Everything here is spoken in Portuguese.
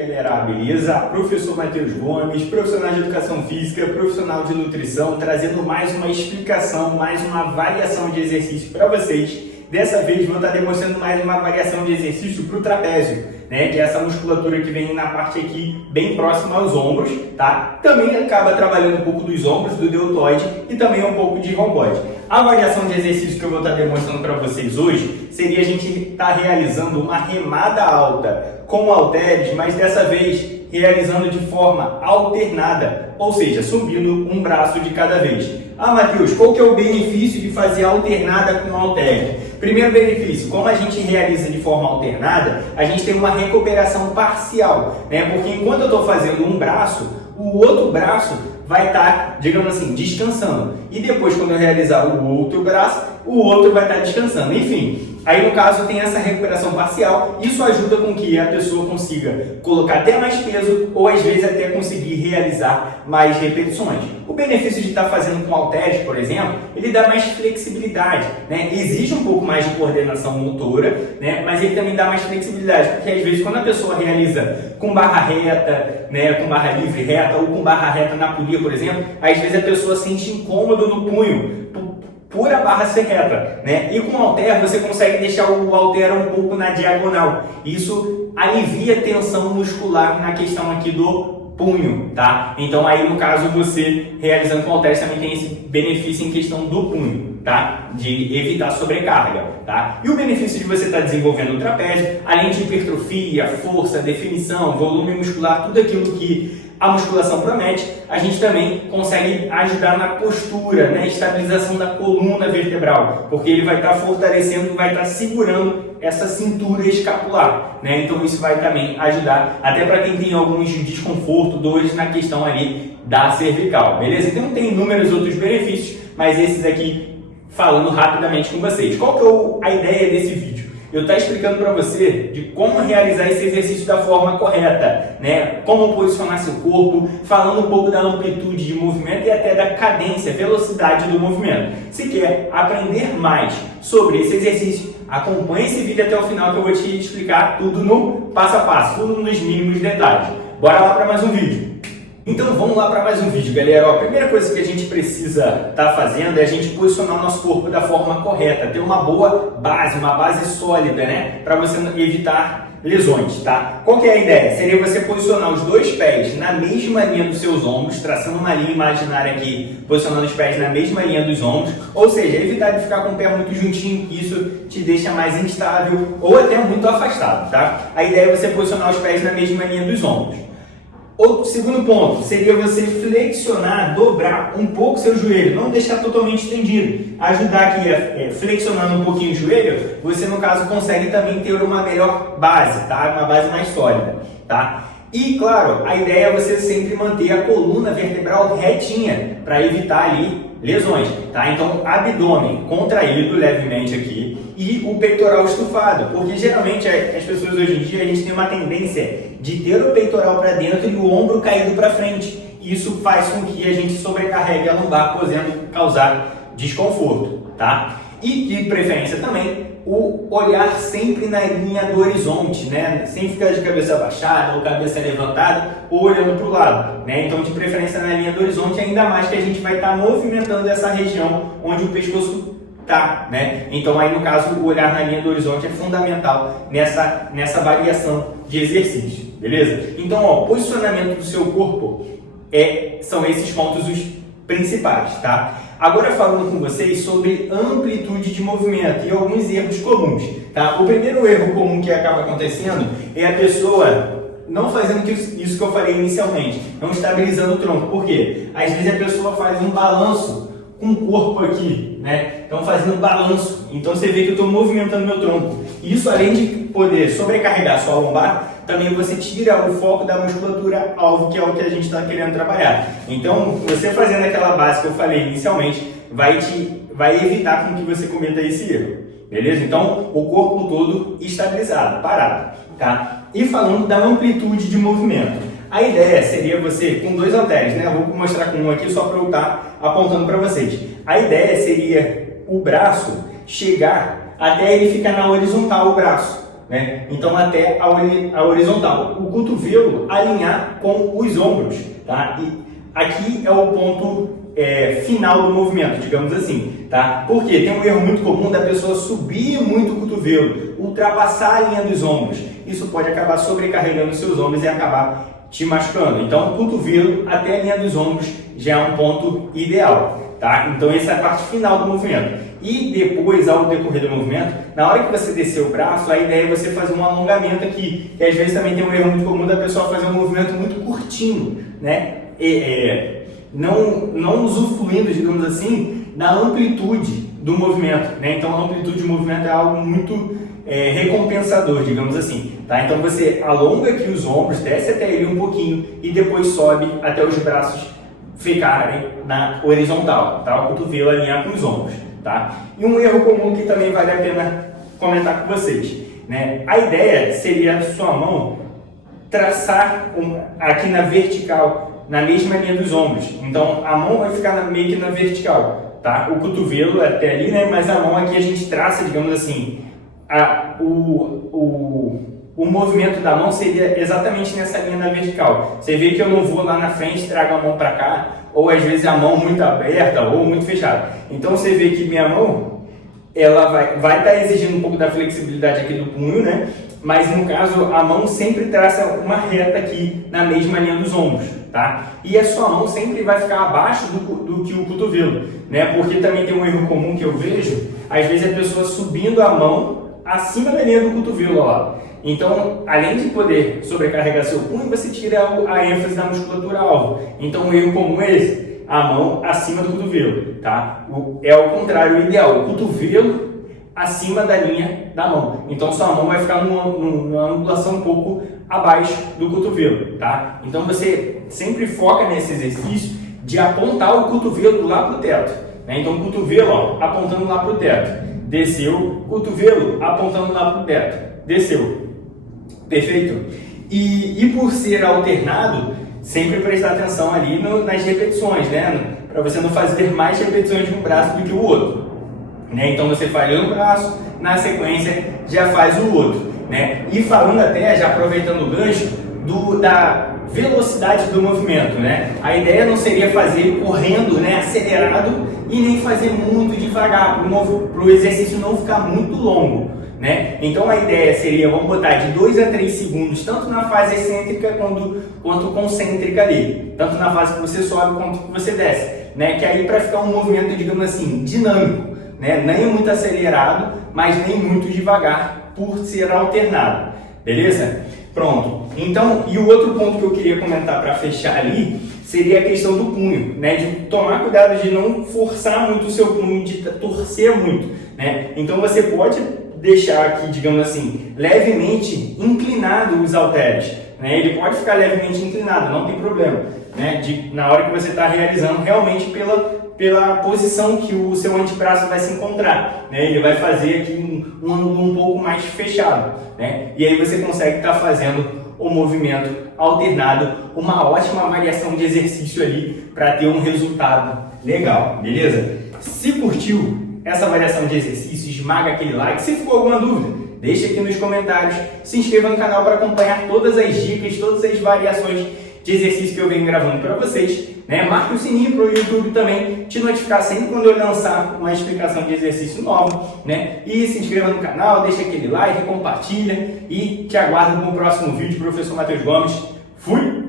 galera, beleza? Professor Matheus Gomes, profissional de educação física, profissional de nutrição, trazendo mais uma explicação, mais uma variação de exercício para vocês. Dessa vez vou estar demonstrando mais uma variação de exercício para o trapézio, né? Que é essa musculatura que vem na parte aqui bem próxima aos ombros, tá? Também acaba trabalhando um pouco dos ombros, do deltoide e também um pouco de romboide. A variação de exercício que eu vou estar demonstrando para vocês hoje seria a gente estar realizando uma remada alta com halteres, mas dessa vez realizando de forma alternada, ou seja, subindo um braço de cada vez. Ah, Matheus, qual que é o benefício de fazer alternada com halteres? Primeiro benefício, como a gente realiza de forma alternada, a gente tem uma recuperação parcial, né? Porque enquanto eu estou fazendo um braço, o outro braço vai estar, digamos assim, descansando. E depois, quando eu realizar o outro braço, o outro vai estar descansando. Enfim, aí no caso tem essa recuperação parcial. Isso ajuda com que a pessoa consiga colocar até mais peso ou às vezes até conseguir realizar mais repetições. O benefício de estar fazendo com halteres, por exemplo, ele dá mais flexibilidade, né? Exige um pouco mais de coordenação motora, né? Mas ele também dá mais flexibilidade, porque às vezes quando a pessoa realiza com barra reta, né? Com barra livre reta ou com barra reta na polia, por exemplo, às vezes a pessoa sente incômodo no punho por a barra ser reta, né? E com o halter você consegue deixar o halter um pouco na diagonal. Isso alivia a tensão muscular na questão aqui do punho, tá? Então aí no caso você realizando com halteres também tem esse benefício em questão do punho, tá? De evitar sobrecarga, tá? E o benefício de você estar desenvolvendo o trapézio, além de hipertrofia, força, definição, volume muscular, tudo aquilo que a musculação promete, a gente também consegue ajudar na postura, né? Estabilização da coluna vertebral, porque ele vai estar fortalecendo, vai estar segurando essa cintura escapular, né? Então isso vai também ajudar, até para quem tem alguns desconforto, dores na questão ali da cervical, beleza? Então tem inúmeros outros benefícios, mas esses aqui falando rapidamente com vocês. Qual que é a ideia desse vídeo? Eu estou explicando para você de como realizar esse exercício da forma correta, né? Como posicionar seu corpo, falando um pouco da amplitude de movimento e até da cadência, velocidade do movimento. Se quer aprender mais sobre esse exercício, acompanhe esse vídeo até o final que eu vou te explicar tudo no passo a passo, tudo nos mínimos detalhes. Bora lá para mais um vídeo. Então vamos lá para mais um vídeo, galera. Ó, a primeira coisa que a gente precisa estar fazendo é a gente posicionar o nosso corpo da forma correta, ter uma boa base, uma base sólida, né? Para você evitar lesões, tá? Qual que é a ideia? Seria você posicionar os dois pés na mesma linha dos seus ombros, traçando uma linha imaginária aqui, posicionando os pés na mesma linha dos ombros, ou seja, evitar de ficar com o pé muito juntinho, que isso te deixa mais instável ou até muito afastado, tá? A ideia é você posicionar os pés na mesma linha dos ombros. O segundo ponto seria você flexionar, dobrar um pouco seu joelho, não deixar totalmente estendido. Ajudar aqui flexionando um pouquinho o joelho, você no caso consegue também ter uma melhor base, tá? Uma base mais sólida, tá? E claro, a ideia é você sempre manter a coluna vertebral retinha para evitar ali lesões, tá? Então, abdômen contraído levemente aqui e o peitoral estufado, porque geralmente as pessoas hoje em dia a gente tem uma tendência de ter o peitoral para dentro e o ombro caído para frente. Isso faz com que a gente sobrecarregue a lombar, podendo causar desconforto, tá? E de preferência também o olhar sempre na linha do horizonte, né? Sem ficar de cabeça baixada ou cabeça levantada ou olhando para o lado, né? Então, de preferência na linha do horizonte, ainda mais que a gente vai estar movimentando essa região onde o pescoço tá, né? Então, aí no caso, o olhar na linha do horizonte é fundamental nessa variação de exercício, beleza? Então, ó, posicionamento do seu corpo são esses pontos os principais, tá? Agora falando com vocês sobre amplitude de movimento e alguns erros comuns, tá? O primeiro erro comum que acaba acontecendo é a pessoa não fazendo isso que eu falei inicialmente, não estabilizando o tronco. Por quê? Às vezes a pessoa faz um balanço com o corpo aqui, né? Então fazendo balanço. Então você vê que eu estou movimentando meu tronco. Isso, além de poder sobrecarregar sua lombar, também você tira o foco da musculatura alvo, que é o que a gente está querendo trabalhar. Então, você fazendo aquela base que eu falei inicialmente, vai evitar com que você cometa esse erro, beleza? Então, o corpo todo estabilizado, parado, tá? E falando da amplitude de movimento, a ideia seria você, com dois halteres, né? Eu vou mostrar com um aqui só para eu estar apontando para vocês. A ideia seria o braço chegar até ele ficar na horizontal, o braço. né? Então até a horizontal. O cotovelo alinhar com os ombros, tá? E aqui é o ponto final do movimento, digamos assim, tá? Porque tem um erro muito comum da pessoa subir muito o cotovelo, ultrapassar a linha dos ombros. Isso pode acabar sobrecarregando os seus ombros e acabar te machucando. Então, o cotovelo até a linha dos ombros já é um ponto ideal, tá? Então, essa é a parte final do movimento. E depois, ao decorrer do movimento, na hora que você descer o braço, a ideia é você fazer um alongamento aqui, que às vezes também tem um erro muito comum da pessoa fazer um movimento muito curtinho, né? Não usufruindo, digamos assim, da amplitude do movimento, né? Então, a amplitude do movimento é algo muito recompensador, digamos assim, tá? Então, você alonga aqui os ombros, desce até ele um pouquinho e depois sobe até os braços ficarem na horizontal, tá? O cotovelo alinhar com os ombros, tá? E um erro comum que também vale a pena comentar com vocês, né? A ideia seria a sua mão traçar aqui na vertical, na mesma linha dos ombros. Então, a mão vai ficar meio que na vertical, tá? O cotovelo até ali, né? Mas a mão aqui a gente traça, digamos assim, o movimento da mão seria exatamente nessa linha na vertical. Você vê que eu não vou lá na frente, trago a mão para cá, ou às vezes a mão muito aberta ou muito fechada. Então, você vê que minha mão, ela vai estar exigindo um pouco da flexibilidade aqui do punho, né? Mas no caso, a mão sempre traça uma reta aqui na mesma linha dos ombros, tá? E a sua mão sempre vai ficar abaixo do que o cotovelo, né? Porque também tem um erro comum que eu vejo, às vezes a pessoa subindo a mão acima da linha do cotovelo, ó. Então, além de poder sobrecarregar seu punho, você tira a ênfase da musculatura alvo. Então, um erro comum é esse, a mão acima do cotovelo, tá? É o contrário, o ideal, o cotovelo acima da linha da mão. Então, sua mão vai ficar numa angulação um pouco abaixo do cotovelo, tá? Então, você sempre foca nesse exercício de apontar o cotovelo lá para o teto, né? Então, o cotovelo, ó, apontando lá para o teto. Desceu, cotovelo apontando lá para o teto. Desceu. Perfeito? E por ser alternado, sempre prestar atenção ali nas repetições, né? Para você não fazer mais repetições de um braço do que o outro, né? Então você faz um braço, na sequência já faz o outro, né? E falando até, já aproveitando o gancho, da velocidade do movimento, né? A ideia não seria fazer correndo, né, acelerado, e nem fazer muito devagar, para o exercício não ficar muito longo, né? Então a ideia seria, vamos botar de 2 a 3 segundos, tanto na fase excêntrica quanto concêntrica ali, tanto na fase que você sobe quanto que você desce, né? Que aí para ficar um movimento, digamos assim, dinâmico, né? Nem muito acelerado, mas nem muito devagar, por ser alternado, beleza? Pronto. Então, e o outro ponto que eu queria comentar para fechar ali seria a questão do punho, né? De tomar cuidado de não forçar muito o seu punho, de torcer muito, né? Então você pode deixar aqui, digamos assim, levemente inclinado os halteres, né? Ele pode ficar levemente inclinado, não tem problema, né? Na hora que você está realizando, realmente pela posição que o seu antebraço vai se encontrar, né? Ele vai fazer aqui um ângulo um pouco mais fechado, né? E aí você consegue estar fazendo o movimento alternado, uma ótima variação de exercício ali para ter um resultado legal, beleza? Se curtiu essa variação de exercício, esmaga aquele like. Se ficou alguma dúvida, deixa aqui nos comentários. Se inscreva no canal para acompanhar todas as dicas, todas as variações de exercício que eu venho gravando para vocês, né? Marque o sininho para o YouTube também te notificar sempre quando eu lançar uma explicação de exercício novo, né? E se inscreva no canal, deixa aquele like, compartilha e te aguardo no próximo vídeo, professor Matheus Gomes. Fui!